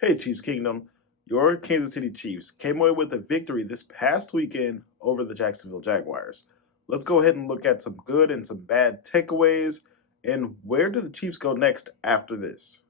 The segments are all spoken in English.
Hey, Chiefs Kingdom. Your Kansas City Chiefs came away with a victory this past weekend over the Jacksonville Jaguars. Let's go ahead and look at some good and some bad takeaways. And where do the Chiefs go next after this?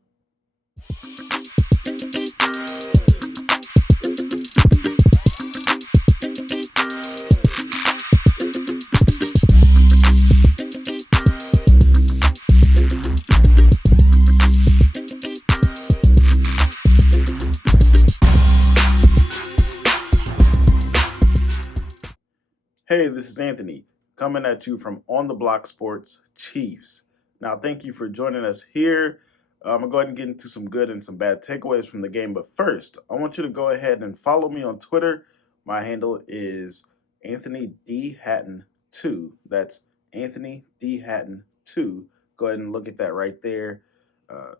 Hey, this is Anthony coming at you from On the Block Sports Chiefs. Now, thank you for joining us here. I'm going to go ahead and get into some good and some bad takeaways from the game. But first, I want you to go ahead and follow me on Twitter. My handle is Anthony D. Hatton 2. That's Anthony D. Hatton 2. Go ahead and look at that right there. Uh,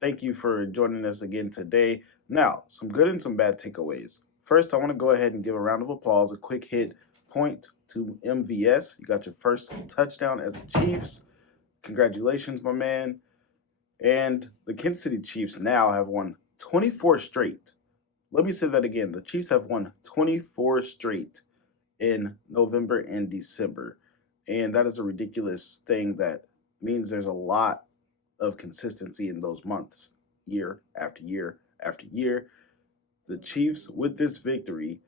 Thank you for joining us again today. Now, some good and some bad takeaways. First, I want to go ahead and give a round of applause, a quick hit point to MVS. You got your first touchdown as the Chiefs. Congratulations, my man. And the Kansas City Chiefs now have won 24 straight. Let me say that again. The Chiefs have won 24 straight in November and December. And that is a ridiculous thing that means there's a lot of consistency in those months, year after year after year. The Chiefs, with this victory,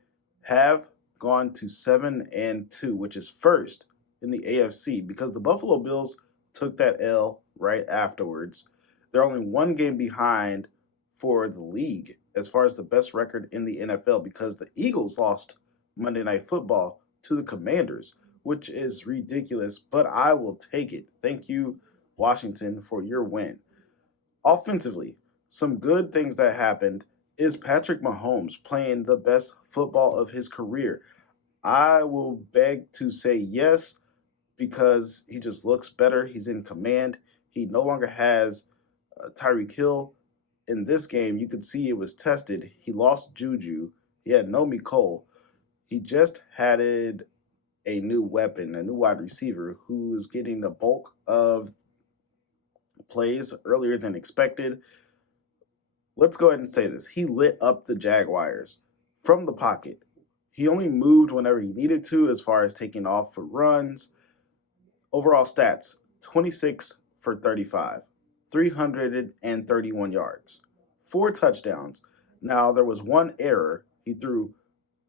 have gone to 7-2, which is first in the AFC because the Buffalo Bills took that L right afterwards. They're only one game behind for the league as far as the best record in the NFL because the Eagles lost Monday Night Football to the Commanders, which is ridiculous, but I will take it. Thank you, Washington, for your win. Offensively, some good things that happened is Patrick Mahomes playing the best football of his career. I will beg to say yes because he just looks better. He's in command. He no longer has Tyreek Hill. In this game, you could see it was tested. He lost Juju. He had no Cole. He just added a new weapon, a new wide receiver who is getting the bulk of plays earlier than expected. Let's go ahead and say this. He lit up the Jaguars from the pocket. He only moved whenever he needed to as far as taking off for runs. Overall stats, 26 for 35, 331 yards, 4 touchdowns. Now, there was one error. He threw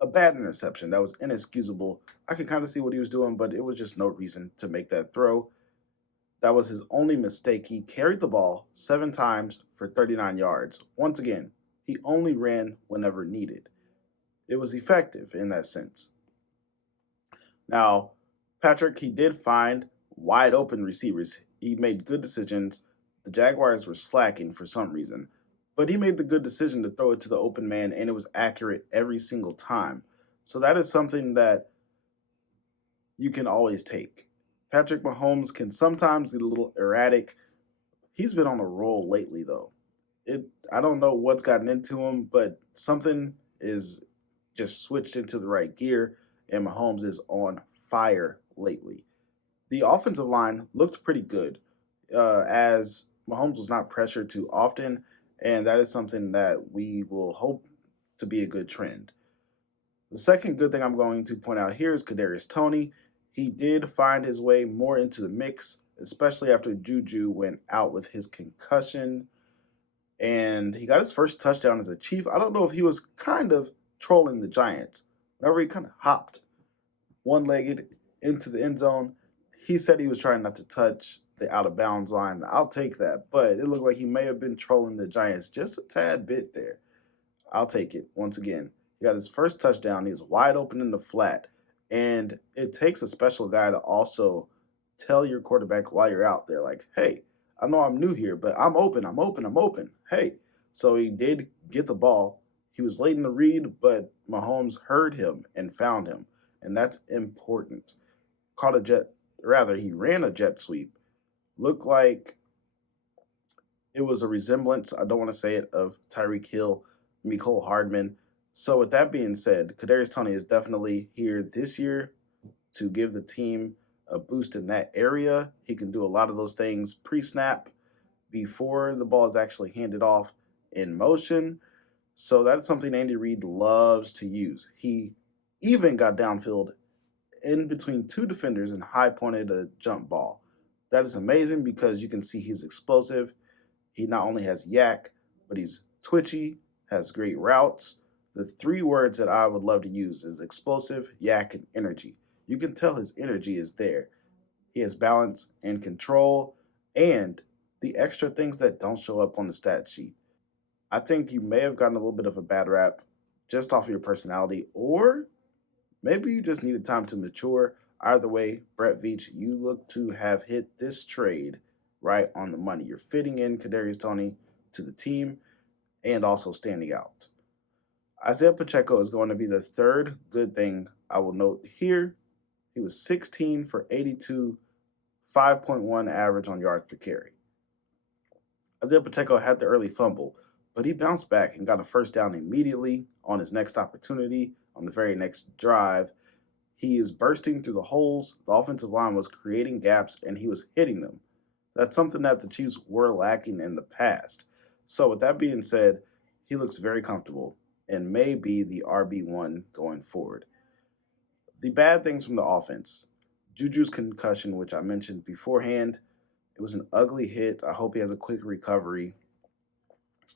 a bad interception. That was inexcusable. I could kind of see what he was doing, but it was just no reason to make that throw. That was his only mistake. He carried the ball 7 times for 39 yards. Once again, he only ran whenever needed. It was effective in that sense. Now, Patrick, he did find wide open receivers. He made good decisions. The Jaguars were slacking for some reason, but he made the good decision to throw it to the open man, and it was accurate every single time. So that is something that you can always take. Patrick Mahomes can sometimes get a little erratic. He's been on a roll lately, though. I don't know what's gotten into him, but something is just switched into the right gear, and Mahomes is on fire lately. The offensive line looked pretty good as Mahomes was not pressured too often, and that is something that we will hope to be a good trend. The second good thing I'm going to point out here is Kadarius Toney. He did find his way more into the mix, especially after Juju went out with his concussion. And he got his first touchdown as a Chief. I don't know if he was kind of trolling the Giants. Whenever he kind of hopped one-legged into the end zone, he said he was trying not to touch the out-of-bounds line. I'll take that, but it looked like he may have been trolling the Giants just a tad bit there. I'll take it once again. He got his first touchdown. He was wide open in the flat. And it takes a special guy to also tell your quarterback while you're out there, like, hey, I know I'm new here, but I'm open, I'm open, I'm open. Hey. So he did get the ball. He was late in the read, but Mahomes heard him and found him. And that's important. He ran a jet sweep. Looked like it was a resemblance, I don't want to say it, of Tyreek Hill, Mecole Hardman. So with that being said, Kadarius Toney is definitely here this year to give the team a boost in that area. He can do a lot of those things pre-snap before the ball is actually handed off in motion. So that's something Andy Reid loves to use. He even got downfield in between two defenders and high pointed a jump ball. That is amazing because you can see he's explosive. He not only has yak, but he's twitchy, has great routes. The three words that I would love to use is explosive, yak, and energy. You can tell his energy is there. He has balance and control and the extra things that don't show up on the stat sheet. I think you may have gotten a little bit of a bad rap just off of your personality, or maybe you just needed time to mature. Either way, Brett Veach, you look to have hit this trade right on the money. You're fitting in Kadarius Toney to the team and also standing out. Isaiah Pacheco is going to be the third good thing I will note here. He was 16 for 82, 5.1 average on yards per carry. Isaiah Pacheco had the early fumble, but he bounced back and got a first down immediately on his next opportunity on the very next drive. He is bursting through the holes. The offensive line was creating gaps and he was hitting them. That's something that the Chiefs were lacking in the past. So, with that being said, he looks very comfortable and may be the RB1 going forward. The bad things from the offense: Juju's concussion, which I mentioned beforehand. It was an ugly hit. I hope he has a quick recovery.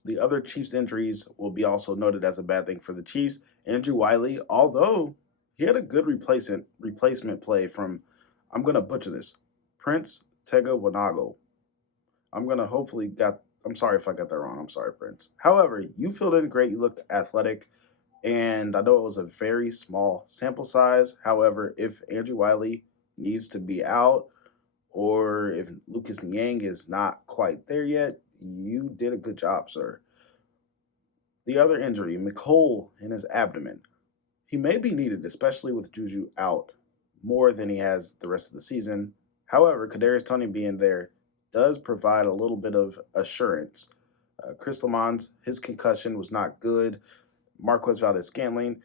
The other Chiefs injuries will be also noted as a bad thing for the Chiefs. Andrew Wiley, although he had a good replacement play from, I'm gonna butcher this, Prince Tega Wanago. I'm sorry if I got that wrong. I'm sorry, Prince. However, you filled in great. You looked athletic. And I know it was a very small sample size. However, if Andrew Wiley needs to be out, or if Lucas Niang is not quite there yet, you did a good job, sir. The other injury, McCole in his abdomen. He may be needed, especially with Juju out, more than he has the rest of the season. However, Kadarius Toney being there does provide a little bit of assurance. Chris Lamons, his concussion was not good. Marquez Valdez-Scantling,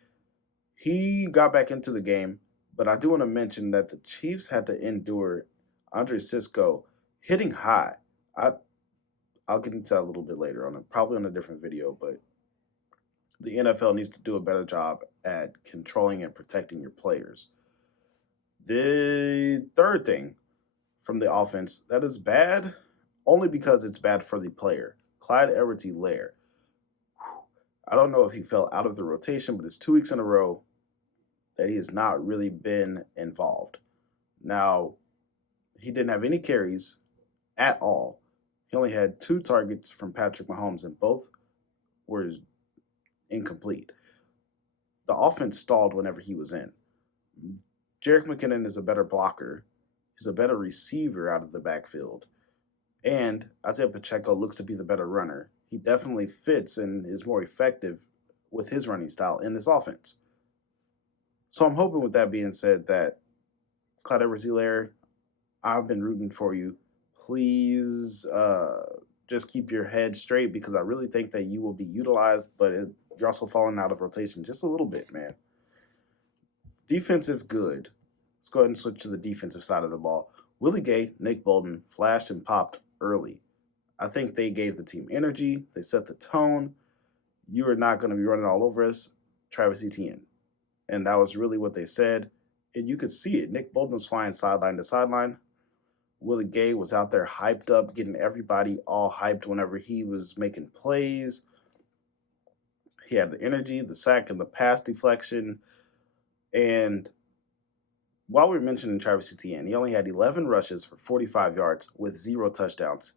he got back into the game, but I do want to mention that the Chiefs had to endure Andre Cisco hitting high. I'll get into that a little bit later on, probably on a different video, but the NFL needs to do a better job at controlling and protecting your players. The third thing from the offense that is bad, only because it's bad for the player, Clyde Edwards-Helaire. I don't know if he fell out of the rotation, but it's 2 weeks in a row that he has not really been involved. Now, he didn't have any carries at all. He only had 2 targets from Patrick Mahomes, and both were incomplete. The offense stalled whenever he was in. Jerick McKinnon is a better blocker. He's a better receiver out of the backfield. And Isaiah Pacheco looks to be the better runner. He definitely fits and is more effective with his running style in this offense. So I'm hoping, with that being said, that Clyde Edwards-Helaire, I've been rooting for you. Please just keep your head straight, because I really think that you will be utilized, but you're also falling out of rotation just a little bit, man. Defensive good. Let's go ahead and switch to the defensive side of the ball. Willie Gay, Nick Bolton flashed and popped early. I think they gave the team energy. They set the tone. You are not going to be running all over us, Travis Etienne. And that was really what they said. And you could see it. Nick Bolton was flying sideline to sideline. Willie Gay was out there hyped up, getting everybody all hyped whenever he was making plays. He had the energy, the sack, and the pass deflection. And while we were mentioning Travis Etienne, he only had 11 rushes for 45 yards with 0 touchdowns.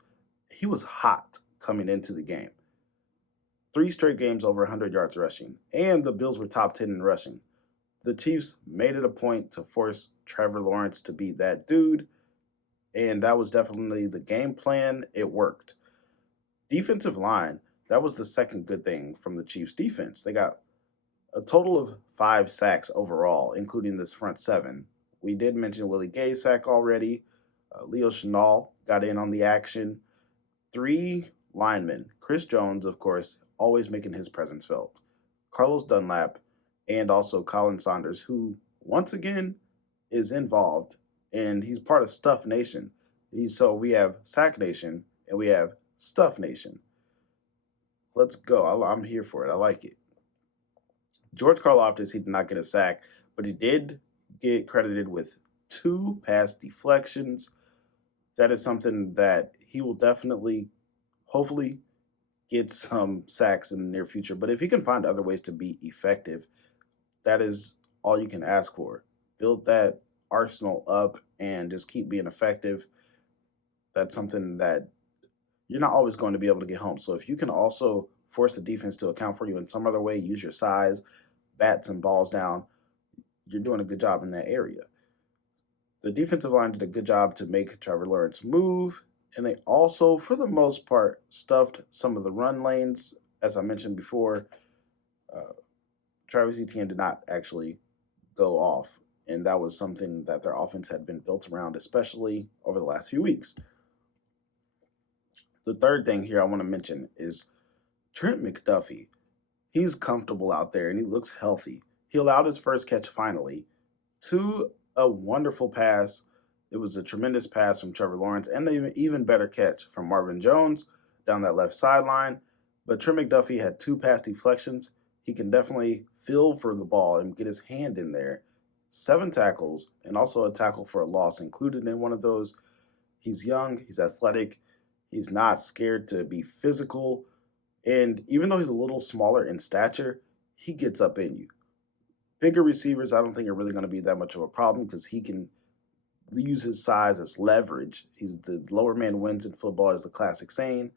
He was hot coming into the game. 3 straight games over 100 yards rushing, and the Bills were top 10 in rushing. The Chiefs made it a point to force Trevor Lawrence to be that dude, and that was definitely the game plan. It worked. Defensive line, that was the second good thing from the Chiefs' defense. They got a total of 5 sacks overall, including this front 7. We did mention Willie Gay's sack already. Leo Chenal got in on the action. 3 linemen, Chris Jones, of course, always making his presence felt. Carlos Dunlap, and also Colin Saunders, who, once again, is involved, and he's part of Stuff Nation. So we have Sack Nation, and we have Stuff Nation. Let's go. I'm here for it. I like it. George Karlaftis, he did not get a sack, but he did get credited with two pass deflections. That is something that he will definitely, hopefully, get some sacks in the near future. But if he can find other ways to be effective, that is all you can ask for. Build that arsenal up and just keep being effective. That's something that you're not always going to be able to get home. So if you can also force the defense to account for you in some other way, use your size, bats and balls down, you're doing a good job in that area. The defensive line did a good job to make Trevor Lawrence move, and they also, for the most part, stuffed some of the run lanes. As I mentioned before, uh, Travis Etienne did not actually go off, and that was something that their offense had been built around, especially over the last few weeks. The third thing here I want to mention is Trent McDuffie. He's comfortable out there and he looks healthy. He allowed his first catch finally to a wonderful pass. It was a tremendous pass from Trevor Lawrence and an even better catch from Marvin Jones down that left sideline. But Trent McDuffie had two pass deflections. He can definitely feel for the ball and get his hand in there. 7 tackles and also a tackle for a loss included in one of those. He's young, he's athletic, he's not scared to be physical. And even though he's a little smaller in stature, he gets up in you. Bigger receivers, I don't think are really going to be that much of a problem because he can use his size as leverage. He's the lower man wins in football, is the classic saying.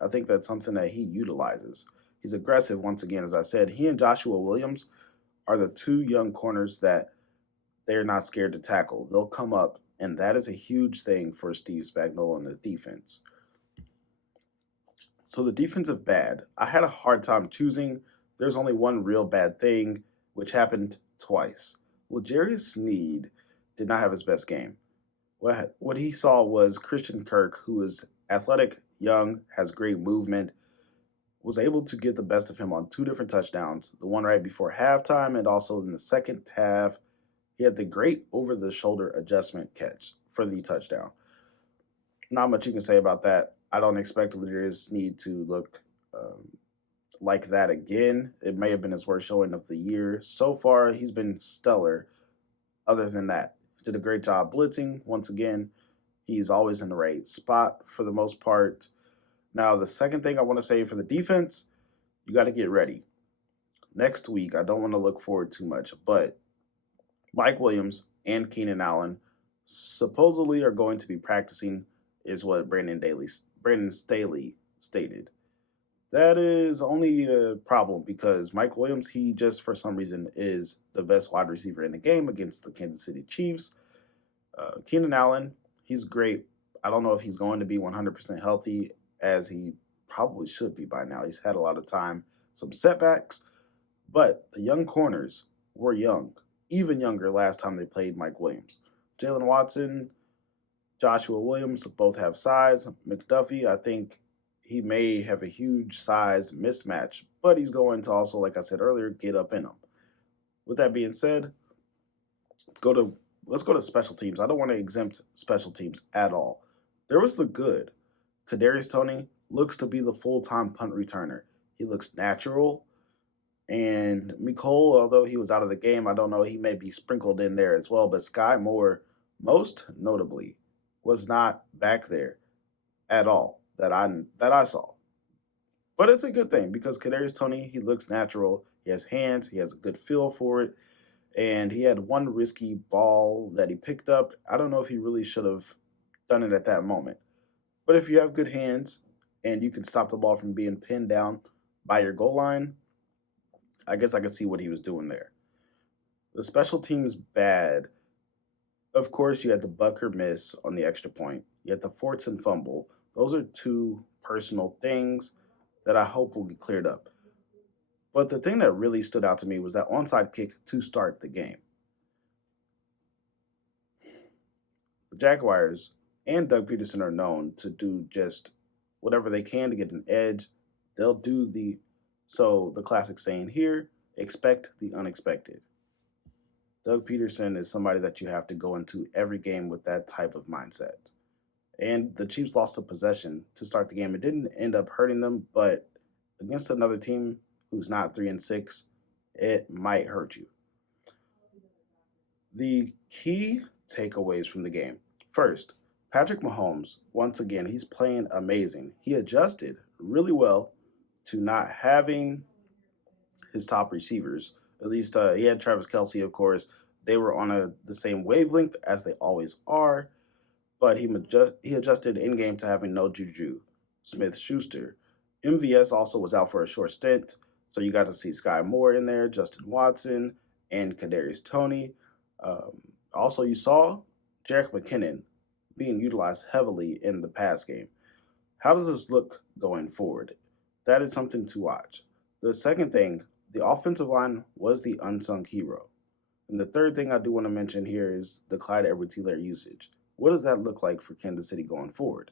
I think that's something that he utilizes. He's aggressive once again, as I said. He and Joshua Williams are the two young corners that they're not scared to tackle. They'll come up, and that is a huge thing for Steve Spagnuolo and the defense. So the defensive bad, I had a hard time choosing. There's only one real bad thing, which happened twice. Well, Jerry Sneed did not have his best game. What he saw was Christian Kirk, who is athletic, young, has great movement, was able to get the best of him on 2 different touchdowns. The one right before halftime and also in the second half, he had the great over-the-shoulder adjustment catch for the touchdown. Not much you can say about that. I don't expect Ladarius Sneed to look like that again. It may have been his worst showing of the year. So far, he's been stellar. Other than that, he did a great job blitzing. Once again, he's always in the right spot for the most part. Now, the second thing I want to say for the defense, you got to get ready. Next week, I don't want to look forward too much, but Mike Williams and Keenan Allen supposedly are going to be practicing, is what Brandon Staley stated. That is only a problem because Mike Williams, he just for some reason is the best wide receiver in the game against the Kansas City Chiefs. Keenan Allen, he's great. I don't know if he's going to be 100% healthy as he probably should be by now. He's had a lot of time, some setbacks, but the young corners were young, even younger last time they played Mike Williams. Jalen Watson, Joshua Williams both have size. McDuffie, I think he may have a huge size mismatch, but he's going to also, like I said earlier, get up in him. With that being said, let's go to special teams. I don't want to exempt special teams at all. There was the good. Kadarius Toney looks to be the full-time punt returner. He looks natural. And Mecole, although he was out of the game, I don't know, he may be sprinkled in there as well. But Sky Moore, most notably, was not back there at all that I saw. But it's a good thing because Kadarius Toney, he looks natural. He has hands. He has a good feel for it. And he had one risky ball that he picked up. I don't know if he really should have done it at that moment. But if you have good hands and you can stop the ball from being pinned down by your goal line, I guess I could see what he was doing there. The special teams bad. Of course, you had the Bucker miss on the extra point. You had the Fortson fumble. Those are 2 personal things that I hope will get cleared up. But the thing that really stood out to me was that onside kick to start the game. The Jaguars and Doug Peterson are known to do just whatever they can to get an edge. They'll do the classic saying here, expect the unexpected. Doug Peterson is somebody that you have to go into every game with that type of mindset. And the Chiefs lost a possession to start the game. It didn't end up hurting them, but against another team who's not 3-6, it might hurt you. The key takeaways from the game. First, Patrick Mahomes, once again, he's playing amazing. He adjusted really well to not having his top receivers. At least he had Travis Kelsey, of course. They were on the same wavelength as they always are, but he adjusted in game to having no Juju Smith Schuster. MVS also was out for a short stint, so you got to see Sky Moore in there, Justin Watson, and Kadarius Toney. Also, you saw Jerick McKinnon being utilized heavily in the pass game. How does this look going forward? That is something to watch. The second thing, the offensive line was the unsung hero. And the third thing I do want to mention here is the Clyde Edwards-Helaire usage. What does that look like for Kansas City going forward?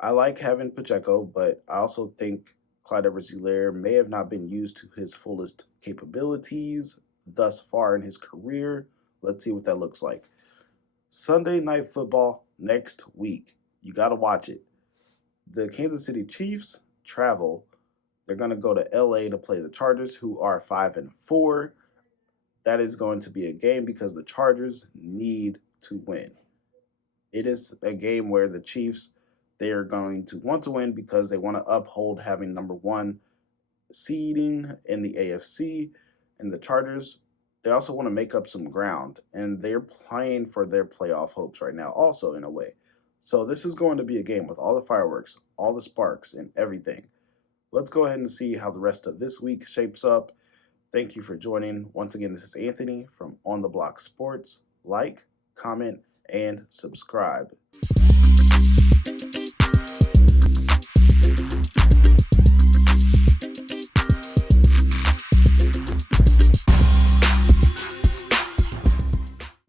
I like having Pacheco, but I also think Clyde Edwards-Helaire may have not been used to his fullest capabilities thus far in his career. Let's see what that looks like. Sunday Night Football next week. You got to watch it. The Kansas City Chiefs travel. They're going to go to LA to play the Chargers, who are 5-4. That is going to be a game because the Chargers need to win. It is a game where the Chiefs, they are going to want to win because they want to uphold having number one seeding in the AFC. And the Chargers, they also want to make up some ground. And they're playing for their playoff hopes right now also in a way. So this is going to be a game with all the fireworks, all the sparks, and everything. Let's go ahead and see how the rest of this week shapes up. Thank you for joining. Once again, this is Anthony from On the Block Sports. Like, comment, and subscribe.